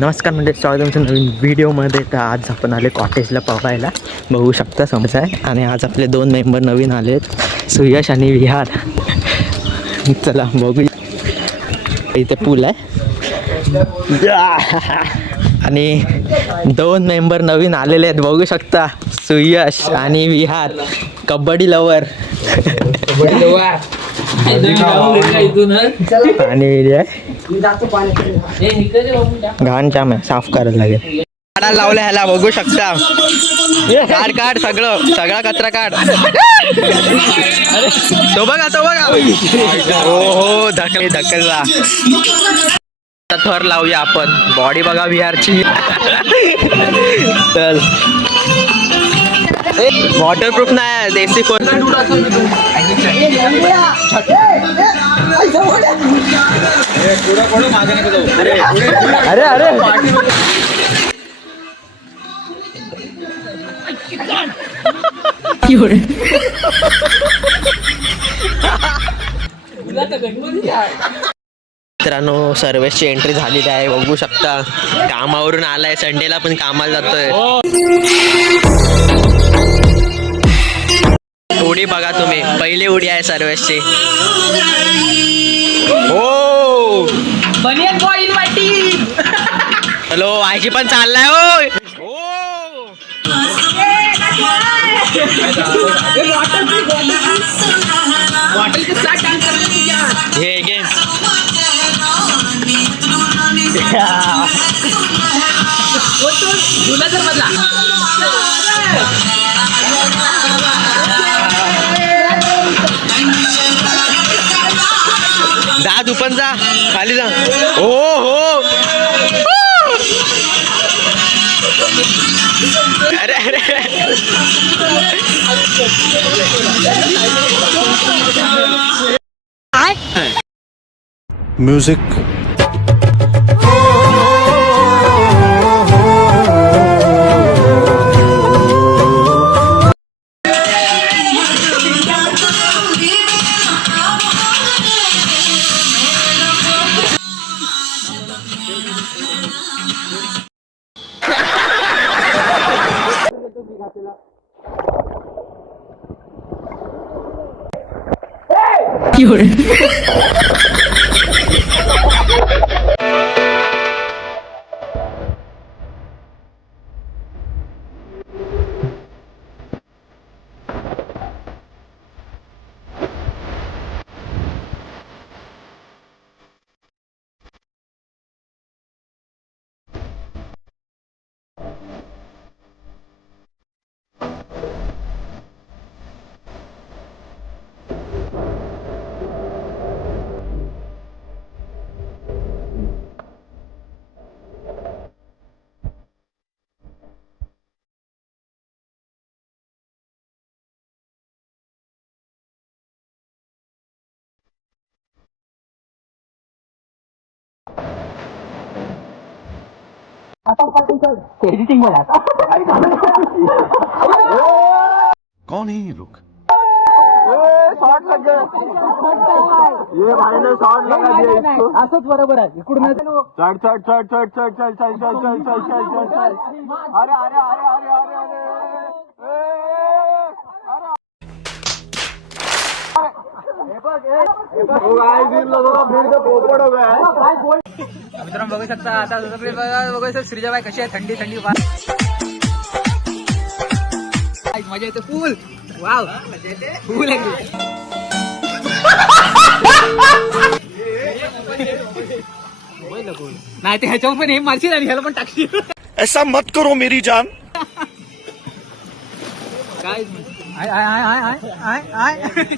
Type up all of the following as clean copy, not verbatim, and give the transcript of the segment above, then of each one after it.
नमस्कार म्हणजे स्वागत तुमच्या नवीन व्हिडिओमध्ये. तर आज आपण आले कॉटेजला पवायला, बघू शकता समजा आहे. आणि आज आपले 2 मेंबर नवीन आलेत, सुयश आणि विहार. चला बघू, इथे पूल आहे आणि 2 मेंबर नवीन आलेले आहेत, बघू शकता. सुयश आणि विहार कबड्डी लवर आणि घाण जाम आहे, साफ करायला लागेल. काढायला लावलं ह्याला, बघू शकता. काढ काढ सगळा कचरा काढ. तो बघा हो ढकलला. थर लावूया आपण, बॉडी बघा विहारची. चल, वॉटरप्रूफ नाही, देसी फोन. अरे अरे मित्रांनो, सर्व्हिसची एंट्री झालेली आहे, बघू शकता. कामावरून आलाय, संडेला पण कामाला जातोय. उडी बघा तुम्ही, पहिली उडी आहे सर्व्हिसची. हो हॅलो, आयची पण चाललाय. हो हे घे. जा तू पण जा, खाली जा. हो अरे अरे म्यूजिक. कौन है ये लोग? शॉट लग गया, ये भाई ने शॉट लगा दिया इसको. असंच बरोबर आहे. इकडून चल अरे अरे अरे अरे अरे मित्रांनो बघू शकता. आता बघू शकता श्रीजाबाई कशी आहे, थंडी थंडी मजा येते. फुल वाव, फुल नाही ते ह्याच्यावर पण हे मारशील आणि ह्याला पण टाकशील. ऐसा मत करो मेरी जान. काय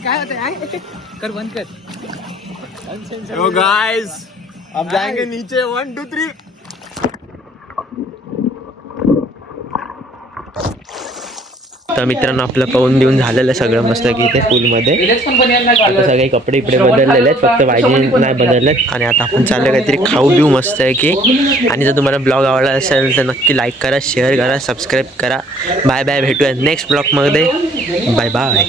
काय होत आहे, कर बंद कर. ओ गाइस, अब जाएंगे नीचे. 1 2 3. तर मित्रांनो, आपलं पाहून देऊन झालेलं सगळं मस्त की इथे पूलमध्ये. आता सगळे कपडे इकडे बदललेले आहेत, फक्त वायजी नाही बदललेत. आणि आता आपण चाललं काहीतरी खाऊ पिऊ मस्त आहे की. आणि जर तुम्हाला ब्लॉग आवडला असेल तर नक्की लाईक करा, शेअर करा, सबस्क्राईब करा. बाय बाय, भेटूया नेक्स्ट ब्लॉगमध्ये. Bye bye.